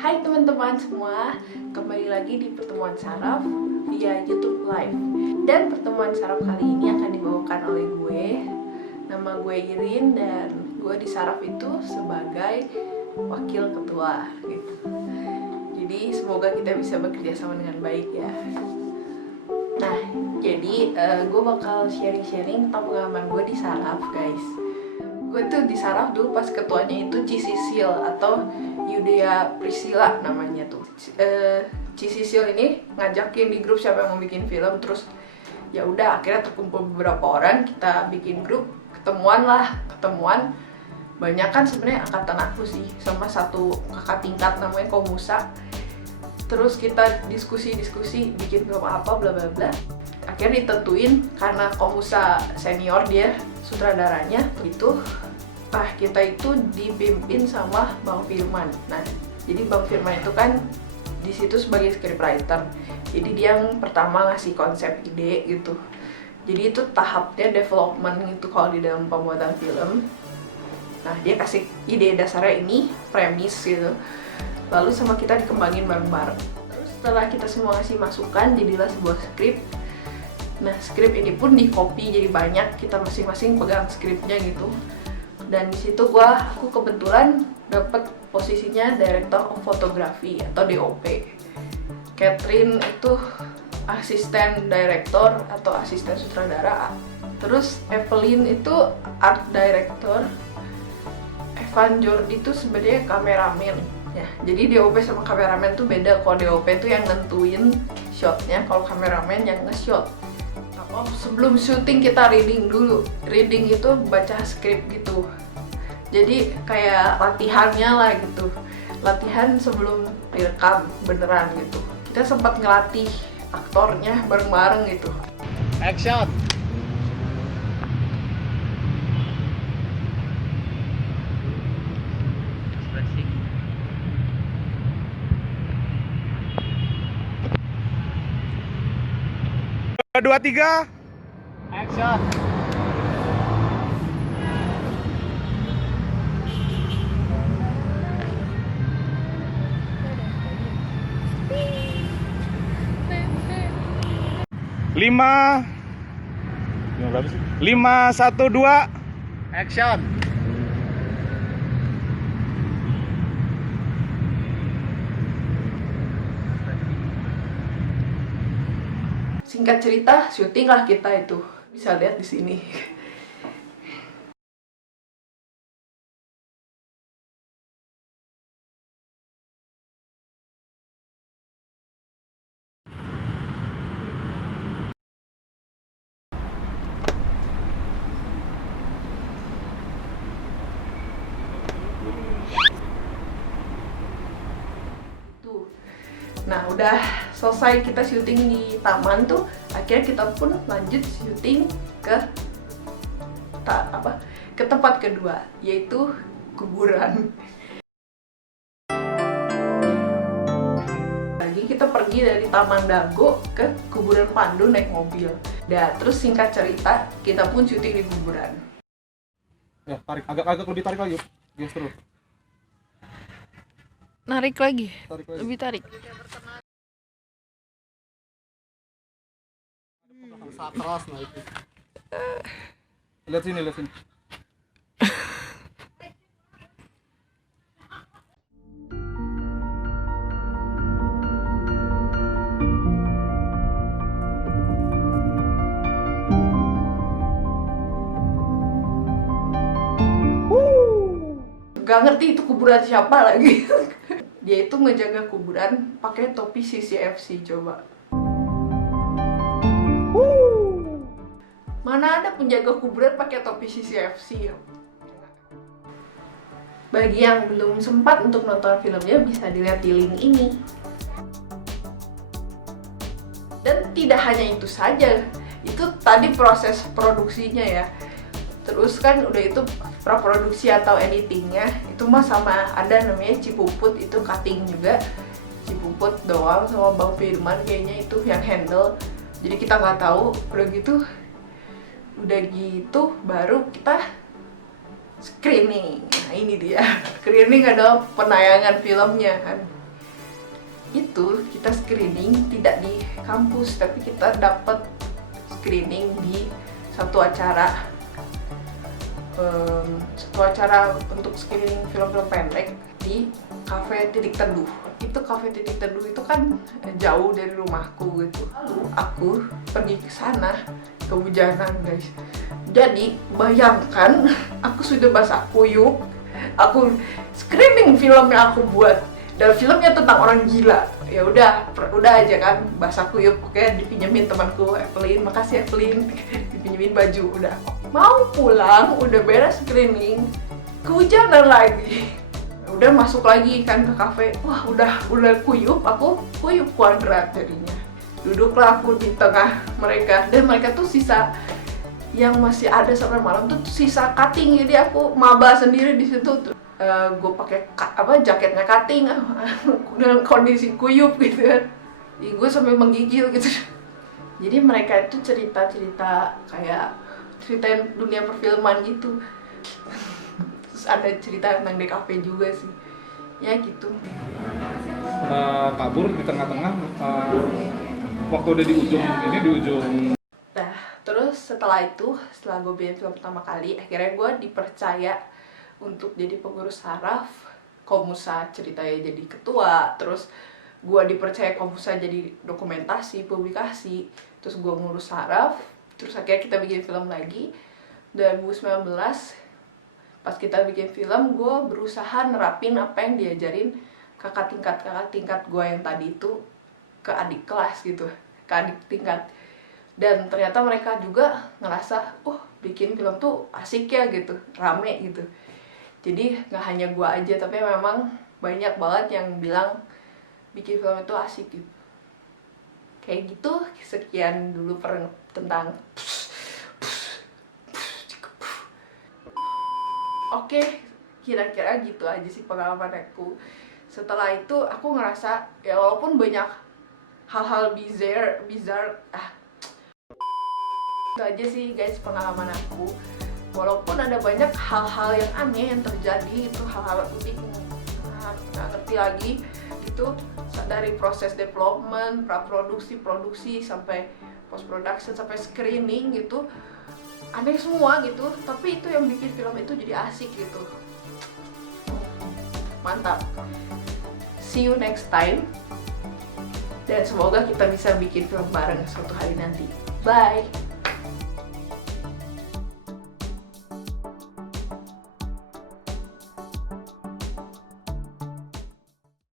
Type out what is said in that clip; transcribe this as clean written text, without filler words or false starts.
Hai teman-teman semua, kembali lagi di pertemuan saraf via YouTube Live. Dan pertemuan saraf kali ini akan dibawakan oleh gue. Nama gue Irin dan gue di saraf itu sebagai wakil ketua gitu. Jadi semoga kita bisa bekerja sama dengan baik ya. Nah, jadi gue bakal sharing-sharing tentang pengalaman gue di saraf, guys. Gue tuh di saraf dulu pas ketuanya itu Cisisil atau Yudea Priscilla namanya tuh. Cisisil ini ngajakin di grup siapa yang mau bikin film, terus ya udah akhirnya terkumpul beberapa orang, kita bikin grup, ketemuan banyak kan sebenarnya angkatan aku sih sama satu kakak tingkat namanya Komusa. Terus kita diskusi bikin film apa bla bla bla. Akhirnya ditentuin karena Komusa senior, dia sutradaranya itu. Nah, kita itu dipimpin sama Bang Firman. Nah, jadi Bang Firman itu kan di situ sebagai scriptwriter. Jadi dia yang pertama ngasih konsep ide gitu. Jadi itu tahapnya development gitu kalau di dalam pembuatan film. Nah, dia kasih ide dasarnya ini, premis gitu. Lalu sama kita dikembangin bareng-bareng. Terus setelah kita semua ngasih masukan, jadilah sebuah skrip. Nah, skrip ini pun di copy jadi banyak, kita masing-masing pegang skripnya gitu. Dan di situ aku kebetulan dapat posisinya Director of Photography atau DOP. Catherine itu asisten director atau asisten sutradara. Terus Evelyn itu art director. Evan Jordi itu sebenarnya kameramen. Ya, jadi DOP sama kameramen tuh beda. Kalau DOP tuh yang nentuin shotnya, kalau kameramen yang nge-shot. Sebelum syuting kita reading dulu. Reading itu baca skrip gitu. Jadi kayak latihannya lah gitu. Latihan sebelum direkam beneran gitu. Kita sempat ngelatih aktornya bareng-bareng gitu. Action. Dua, tiga. Action. Lima berapa sih? 5, 1, 2. Action. Singkat cerita, syuting lah kita itu. Bisa lihat di sini. Nah, udah selesai kita syuting di taman tuh, akhirnya kita pun lanjut syuting ke tempat kedua, yaitu kuburan. Lagi kita pergi dari Taman Dago ke kuburan Pandu naik mobil. Dan terus singkat cerita, kita pun syuting di kuburan. Ya, tarik agak lebih tarik lagi. Gas terus. Narik lagi. Lebih tarik. Satras nah itu. Lihat sini. Gak ngerti itu kuburan siapa lagi. Dia itu ngejaga kuburan pakai topi CCFC, coba. Mana ada penjaga kuburan pakai topi CCFC ya? Bagi yang belum sempat untuk nonton filmnya, bisa dilihat di link ini. Dan tidak hanya itu saja, itu tadi proses produksinya ya. Terus kan udah itu praproduksi atau editingnya, itu mah sama ada namanya Cipuput, itu cutting juga. Cipuput doang sama Bang Firman kayaknya itu yang handle. Jadi kita nggak tahu. Udah gitu baru kita screening. Nah ini dia, screening adalah penayangan filmnya kan. itu kita screening tidak di kampus, tapi kita dapat screening di satu acara untuk screening film-film pendek di Cafe Titik Teduh. Itu Cafe Titik Teduh itu kan jauh dari rumahku gitu. Lalu aku pergi ke sana kehujanan guys. Jadi bayangkan aku sudah basah kuyup, aku screening film yang aku buat dan filmnya tentang orang gila. Ya udah aja kan basah kuyup, oke, dipinjemin temanku Evelyn, makasih Evelyn, dipinjemin baju, udah mau pulang, udah beres screening, kehujanan lagi. Udah masuk lagi kan ke kafe, wah udah kuyup, aku kuyup kuadrat jadinya. Duduklah aku di tengah mereka, dan mereka tuh sisa yang masih ada sampai malam tuh sisa cutting, jadi aku maba sendiri di situ tuh. Gue pakai jaketnya cutting dengan kondisi kuyup gitu kan. Gue sampai menggigil gitu. Jadi mereka itu cerita-cerita kayak ceritain dunia perfilman gitu. Terus ada cerita tentang DKV juga sih. Ya gitu. Kabur di tengah-tengah waktu udah di ujung. Nah, terus setelah gue bikin film pertama kali, akhirnya gue dipercaya untuk jadi pengurus saraf. Komusa ceritanya jadi ketua, terus gue dipercaya Komusa jadi dokumentasi, publikasi, terus gue ngurus saraf, terus akhirnya kita bikin film lagi. 2019 pas kita bikin film, gue berusaha nerapin apa yang diajarin kakak tingkat gue yang tadi itu ke adik kelas gitu, ke adik tingkat. Dan ternyata mereka juga ngerasa, bikin film tuh asik ya gitu, rame gitu. Jadi nggak hanya gue aja, tapi memang banyak banget yang bilang bikin film itu asik gitu. Kayak gitu, sekian dulu tentang Oke, kira-kira gitu aja sih pengalaman aku. Setelah itu aku ngerasa ya walaupun banyak hal-hal bizarre itu aja sih guys pengalaman aku. Walaupun ada banyak hal-hal yang aneh yang terjadi, itu hal-hal unik nggak ngerti lagi gitu, dari proses development, produksi sampai post production sampai screening gitu, aneh semua gitu. Tapi itu yang bikin film itu jadi asik gitu. Mantap. See you next time. Dan semoga kita bisa bikin film bareng suatu hari nanti. Bye.